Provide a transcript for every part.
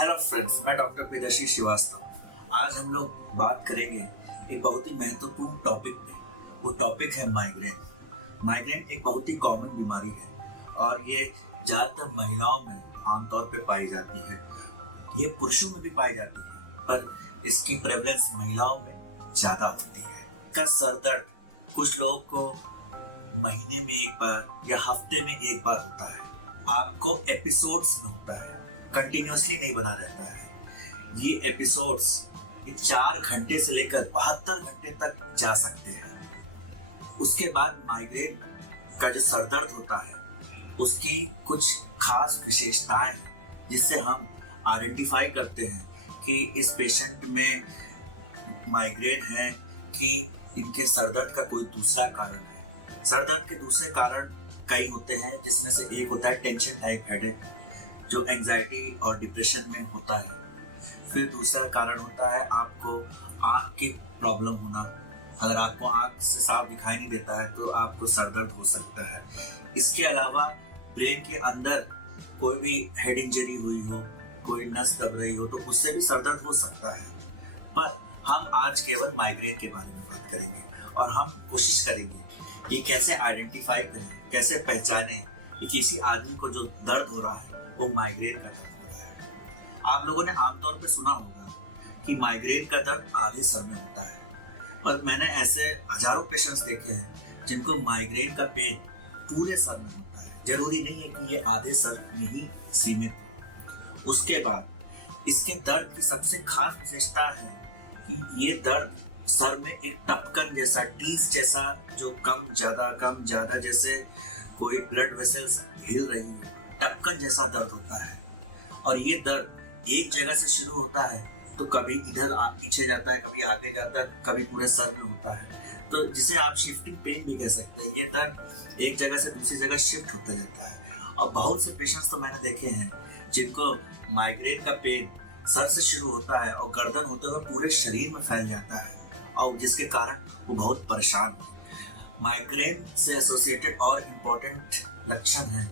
Hello friends, मैं doctor Priyadarshi Srivastava. आज हम लोग बात करेंगे एक बहुत ही महत्वपूर्ण टॉपिक पे। वो टॉपिक है माइग्रेन। माइग्रेन एक बहुत ही कॉमन बीमारी है और ये ज़्यादातर महिलाओं में आमतौर पे पाई जाती है। ये पुरुषों में भी पाई जाती है, पर इसकी प्रेवलेंस महिलाओं में ज़्यादा होती है। का सर दर्द कुछ लोगों को महीने में एक बार या हफ्ते में एक बार होता है। आपको एपिसोड्स में होता है, कंटिन्यूअसली नहीं बना रहता है। ये एपिसोड्स 4 घंटे से लेकर 72 घंटे तक जा सकते हैं। उसके बाद माइग्रेन का जो सरदर्द होता है उसकी कुछ खास विशेषताएं हैं जिससे हम आइडेंटिफाई करते हैं कि इस पेशेंट में माइग्रेन है कि इनके सरदर्द का कोई दूसरा कारण है। सरदर्द के दूसरे कारण कई होते हैं, जिसमें से एक होता है टेंशन टाइप हेडेक, जो एंजाइटी और डिप्रेशन में होता है। फिर दूसरा कारण होता है आपको आँख की प्रॉब्लम होना। अगर आपको आँख से साफ दिखाई नहीं देता है तो आपको सरदर्द हो सकता है। इसके अलावा ब्रेन के अंदर कोई भी हेड इंजरी हुई हो, कोई नस दब रही हो, तो उससे भी सरदर्द हो सकता है। पर हम आज केवल माइग्रेन के बारे में बात करेंगे और हम कोशिश करेंगे कि कैसे आइडेंटिफाई करें, कैसे पहचानें कि किसी आदमी को जो दर्द हो रहा है वो माइग्रेन का दर्द हो रहा है। आप लोगों ने आमतौर पे सुना होगा कि माइग्रेन का दर्द आधे सर में होता है, पर मैंने ऐसे हजारों पेशेंट्स देखे हैं जिनको माइग्रेन का पेन पूरे सर में होता है। जरूरी नहीं है कि ये आधे सर में ही सीमित हो। उसके बाद इसके दर्द की सबसे खास विशेषता है कि ये दर्द सर में एक टपकन जैसा, टीस जैसा, जो कम ज्यादा जैसे कोई ब्लड वेसल्स हिल रही हो, टपकन जैसा दर्द होता है। और ये दर्द एक जगह से शुरू होता है तो कभी इधर पीछे जाता है, कभी आगे जाता है, कभी पूरे सर में होता है, तो जिसे आप शिफ्टिंग पेन भी कह सकते हैं। ये दर्द एक जगह से दूसरी जगह शिफ्ट होता जाता है। और बहुत से पेशेंट्स तो मैंने देखे हैं जिनको माइग्रेन का पेन सर से शुरू होता है और गर्दन होते हुए पूरे शरीर में फैल जाता है, और जिसके कारण वो बहुत परेशान है। माइग्रेन से एसोसिएटेड और इम्पोर्टेंट लक्षण है,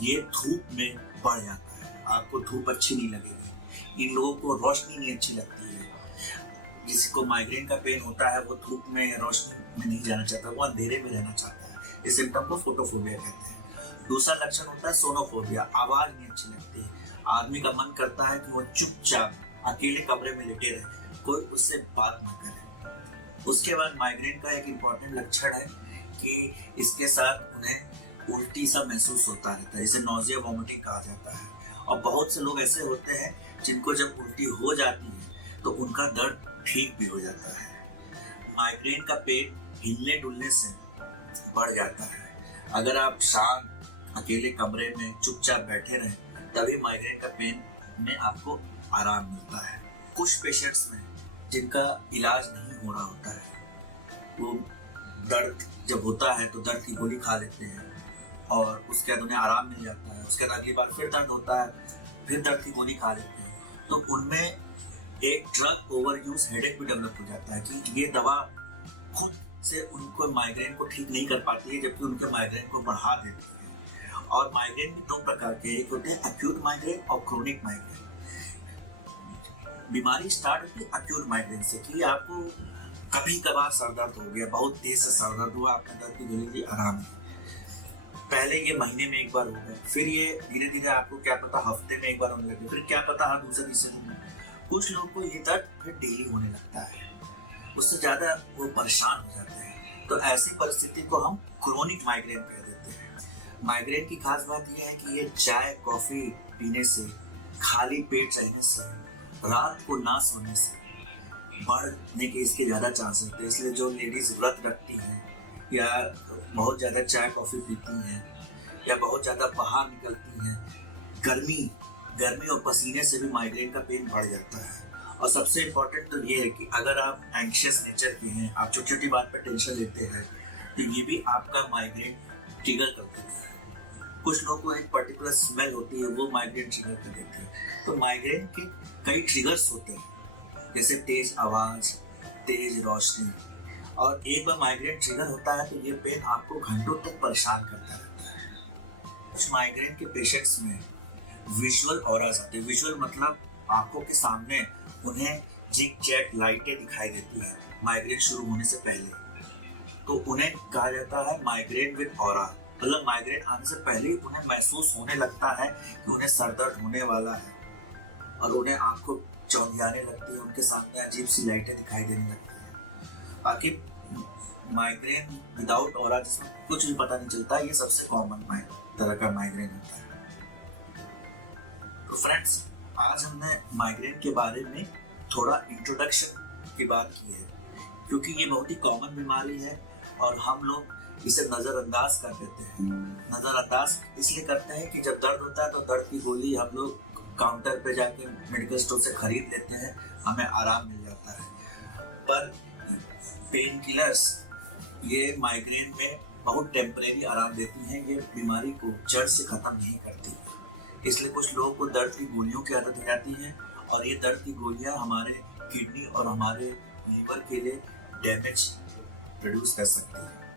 ये धूप में बढ़ जाता है। आपको धूप अच्छी नहीं लगेगी। इन लोगों को रोशनी नहीं अच्छी लगती है। जिसको माइग्रेन का पेन होता है वो धूप में या रोशनी में नहीं जाना चाहता, वो अंधेरे में रहना चाहता है। इस सिम्टम को फोटोफोबिया कहते हैं। दूसरा लक्षण होता है सोनोफोबिया, आवाज नहीं अच्छी लगती है। आदमी का मन करता है कि वो चुपचाप अकेले कमरे में लेटे रहे, कोई उससे बात न करे। उसके बाद माइग्रेन का एक इम्पॉर्टेंट लक्षण है कि इसके साथ उन्हें उल्टी सा महसूस होता रहता है, जिसे नोजिया वॉमिटिंग कहा जाता है। और बहुत से लोग ऐसे होते हैं जिनको जब उल्टी हो जाती है तो उनका दर्द ठीक भी हो जाता है। माइग्रेन का पेन हिलने डुलने से बढ़ जाता है। अगर आप शांत अकेले कमरे में चुपचाप बैठे रहें तभी माइग्रेन का पेन में आपको आराम मिलता है। कुछ पेशेंट्स में जिनका इलाज नहीं हो रहा होता है, वो दर्द जब होता है तो दर्द की गोली खा लेते हैं और उसके बाद उन्हें आराम मिल जाता है। उसके बाद अगली बार फिर दर्द होता है, फिर दर्द की गोली खा लेते हैं। तो उनमें एक ड्रग ओवर यूज हेडेक भी डेवलप हो जाता है कि ये दवा खुद से उनको माइग्रेन को ठीक नहीं कर पाती है, जबकि उनके माइग्रेन को बढ़ा देती है। और माइग्रेन भी 2 प्रकार के, एक होते हैं एक्यूट माइग्रेन और क्रोनिक माइग्रेन। बीमारी स्टार्ट होती है एक्यूट माइग्रेन से कि आपको कभी कभार सर दर्द हो गया, बहुत तेज से सर दर्द हुआ, आपने दर्द की गोली ली, आराम है। पहले ये महीने में एक बार हो गया, फिर ये धीरे धीरे आपको क्या पता हफ्ते में एक बार होने लगे, फिर क्या पता हर दूसरे तीसरे दिन में। कुछ लोगों को ये दर्द फिर डेली होने लगता है, उससे ज्यादा वो परेशान हो जाते हैं। तो ऐसी परिस्थिति को हम क्रोनिक माइग्रेन कह देते हैं। माइग्रेन की खास बात यह है कि ये चाय कॉफी पीने से, खाली पेट रहने से, रात को ना सोने से बढ़ने के इसके ज़्यादा चांस होते हैं। इसलिए जो लेडीज व्रत रखती हैं या बहुत ज़्यादा चाय कॉफ़ी पीती हैं या बहुत ज़्यादा बाहर निकलती हैं, गर्मी और पसीने से भी माइग्रेन का पेन बढ़ जाता है। और सबसे इम्पोर्टेंट तो ये है कि अगर आप एंग्शियस नेचर के हैं, आप छोटी छोटी बात पर टेंशन लेते हैं, तो ये भी आपका माइग्रेन ट्रिगर कर देता है। कुछ लोगों को एक पर्टिकुलर स्मेल होती है, वो माइग्रेन ट्रिगर कर देते हैं। तो माइग्रेन के कई ट्रिगर्स होते हैं, जैसे तेज आवाज, तेज रोशनी। और एक बार माइग्रेन ट्रिगर होता है तो ये पेन आपको घंटों तक परेशान करता रहता है। कुछ माइग्रेन के पेशेंट्स में विजुअल ऑरास आते हैं। विजुअल मतलब आंखों के सामने उन्हें जिग जैग लाइटें दिखाई देती है माइग्रेन शुरू होने से पहले, तो उन्हें कहा जाता है माइग्रेन विद ऑरा। मतलब माइग्रेन आने से पहले ही उन्हें महसूस होने लगता है कि उन्हें सर दर्द होने वाला है और उन्हें आंखों चौंधियाने लगती है, उनके सामने अजीब सी लाइटें दिखाई देने लगती हैं। बाकी माइग्रेन विदाउट ऑरा जिसमें कुछ भी पता नहीं चलता, ये सबसे कॉमन तरह का माइग्रेन होता है। तो फ्रेंड्स, आज हमने माइग्रेन के बारे में थोड़ा इंट्रोडक्शन की बात की है, क्योंकि ये बहुत ही कॉमन बीमारी है और हम लोग इसे नज़रअंदाज कर देते हैं। नज़रअंदाज इसलिए करते हैं कि जब दर्द होता है तो दर्द की गोली हम लोग काउंटर पे जाके मेडिकल स्टोर से खरीद लेते हैं, हमें आराम मिल जाता है। पर पेन किलर्स ये माइग्रेन में बहुत टेम्परेरी आराम देती हैं, ये बीमारी को जड़ से ख़त्म नहीं करती। इसलिए कुछ लोगों को दर्द की गोलियों की आदत हो जाती है और ये दर्द की गोलियां हमारे किडनी और हमारे लीवर के लिए डैमेज प्रोड्यूस कर सकती है।